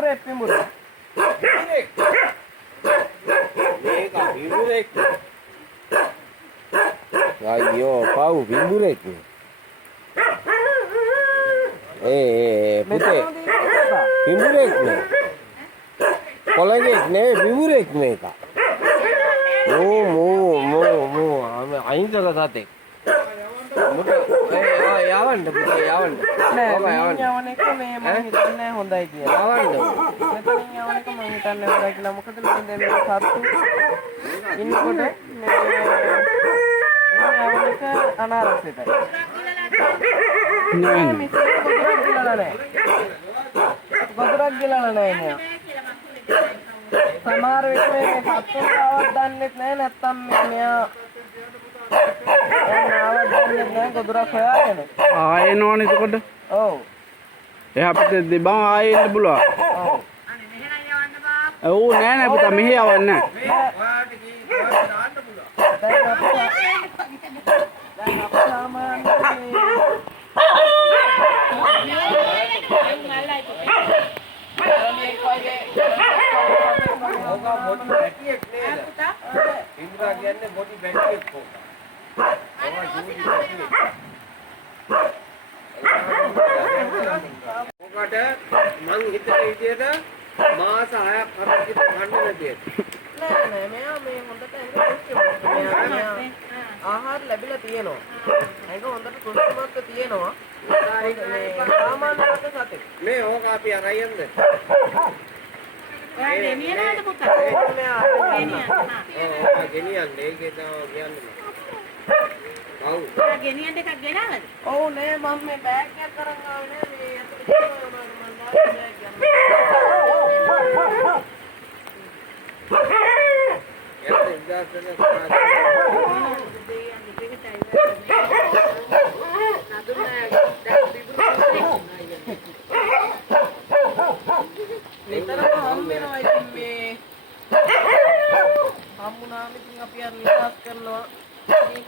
පිඹුරේ. මේක පිඹුරෙක්. අයියෝ පව් පිඹුරෙක්. පුතේ පිඹුරෙක් නේ. කොළගෙක් නෙවෙයි පිඹුරෙක් මේක. මෝ අහිංසක සතෙක්. මුට යවන්න පුතේ යවන්න. නෑ යවන්න එක මේ මම හිතන්නේ හොඳයි කියලා. යවන්න. මෙතනින් යවන්න එක මම හිතන්නේ හොඳයි කියලා. මොකද මේ දැන් මේ සත්තු ඉන්නකොට මේ යවන්න එක අනාරක්ෂිතයි. නෑ ගොදුරක් ගිලලා නෑ නෑ. සමහර විට මේ සත්තුන් ආවත් දන්නේ නැහැ නැත්තම් මෙයා ආවත් දන්නේ නැහැ ගොදුරක් හොයාගෙන. ආයෙ නෝනේ එතකොට. ඔව්. එහා පැත්තේ දෙබන් ආයෙ ඉන්න පුළුවන්. ඔව්. ඔව් නෑ නෑ පුතා මෙහෙ යවන්න නෑ. ඔයාලට කී ඔයාලට දාන්න පුළුවන්. දැන් අපි සාමාන්‍යයෙන් ඕක මොඩි බැටියෙක් නේද? ඉන්ද්‍රා කියන්නේ මොඩි බැටියෙක් ඕක. ඕක ජූලි බැටියෙක්. ඕකට මං හිතන විදියට මාස 6ක් හරක් විතර ගන්න නැතිද? නෑ මෙයා මේ හොඳට ඇඟ ආහාර ලැබිලා තියෙනවා. ඇඟ හොඳට කුෂ්ඨමත්ව තියෙනවා. මේ සාමාන්‍ය සතෙක්. මේ ඕක අපි අරයින්ද? ඔයා ගෙනියනවද පුතා? මෙයා ගෙනියන්නේ ඒකේ තමයි කියන්නේ. ඔව්. ඔයා ගෙනියන්න එකක් ගෙනාවද? ඔව් නෑ මම මේ බෑග් එකක් අරන් ආවේ නෑ මේ ඇතුලේ මම බෑග් නිතරම හම් වෙනවා ඉතින් මේ හම්බුනාම ඉතින් අපි අර විශ්වාස කරනවා මේක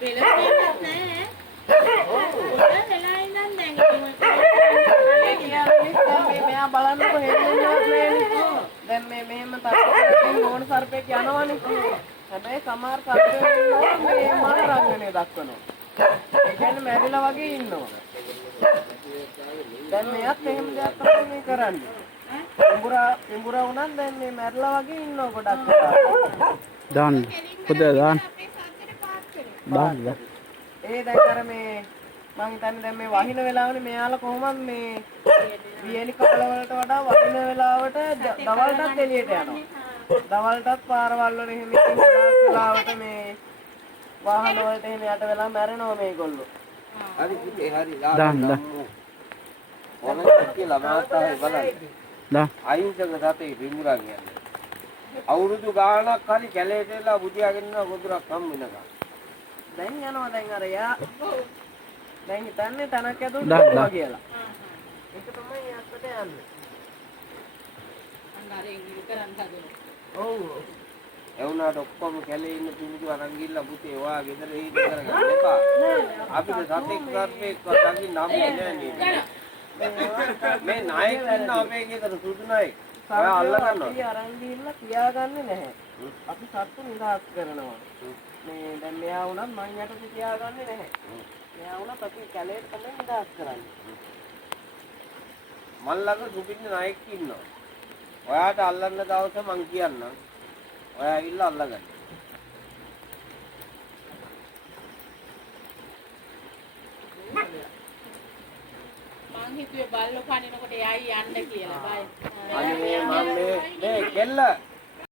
පෙළවෙන්නත් නෑ. ඔය වෙලා ඉඳන් දැන් මෙයා බලන්නකො හෙල්ලෙන්නවත් නෑනේ. දැන් මේ මෙහෙම තත්ත්වයකින් ඕන සර්පෙක් යනවනේ. හැබැයි සමහර සර්පයෝ ඉන්නවා මේ මන රංගනය දක්වනවා. ඒ කියන්නේ මැරිලා වගේ ඉන්නවා. දැන් මෙයත් එහෙම දෙයක් තමයි මේ කරන්නේ. පිඹුරා උනන් දැන් මේ මැරිලා වගේ ඉන්නවා ගොඩක් වෙලා. දාන්න පුතා දාන්න. දාන්න. ඒ දැන් අර මේ මං හිතන්නේ දැන් මේ වහින වෙලාවනේ මෙයාලා කොහොමද මේ වියලි කාල වලට වඩා වහින වෙලාවට දවල්ටත් එළියට යනවා. දවල්ටත් පාරවල් වල එහෙම ඉන්න වෙලාවට මේ වාහන වලට එහෙම යට වෙලා මැරෙනවා මේගොල්ලෝ. හරි පුතේ හරි දාන්න. ඕන කියලා මාතාවේ බලන්න. දාන්න. අහිංසක සතේ පිඹුරා කියන්නේ. අවුරුදු ගාණක් හරි කැලේට එලා බුදියාගෙන ඉන්න ගොදුරක් හම් වෙනකම්. දැන් යනවා දැන් අර යා. දැන් හිතන්නේ තනක් ඇතුළට දාන්න. යනවා කියලා. ඒක තමයි යත්තට යන්නේ. අnder ඉංග්‍රීසි කරන් හදනවා. ඔව්. ඒ වුණාට ඔක්කොම කැලේ ඉන්න පිඹුරු අරන් ගිහලා පුතේ ඔයා ගෙදර හේතු කරගන්න එපා. අපිට සතෙක් කරපේක් වගේ නම් නෑ නේද? මේ නායක ඉන්න අපේ ගෙදර සුදු නායක. ඔයා අල්ල ගන්නවා. අපි අරන් ගිහිල්ලා තියාගන්නේ නැහැ. අපි සත්තු නිදහස් කරනවා. මේ දැන් මෙයා වුණත් මං යටට තියාගන්නේ නැහැ. මෙයා වුණත් අපි කැලේට තමයි නිදහස් කරන්නේ. මල් ළඟ සුපින්න නායක ඉන්නවා. ඔයාට අල්ලන්න දවස මං කියන්නම්. ඔයා ඇවිල්ලා අල්ලගන්න. මං හිතුවේ බල්ලෝ පනිනකොට එයයි යන්න කියලා බය. අනේ මම මේ කෙල්ල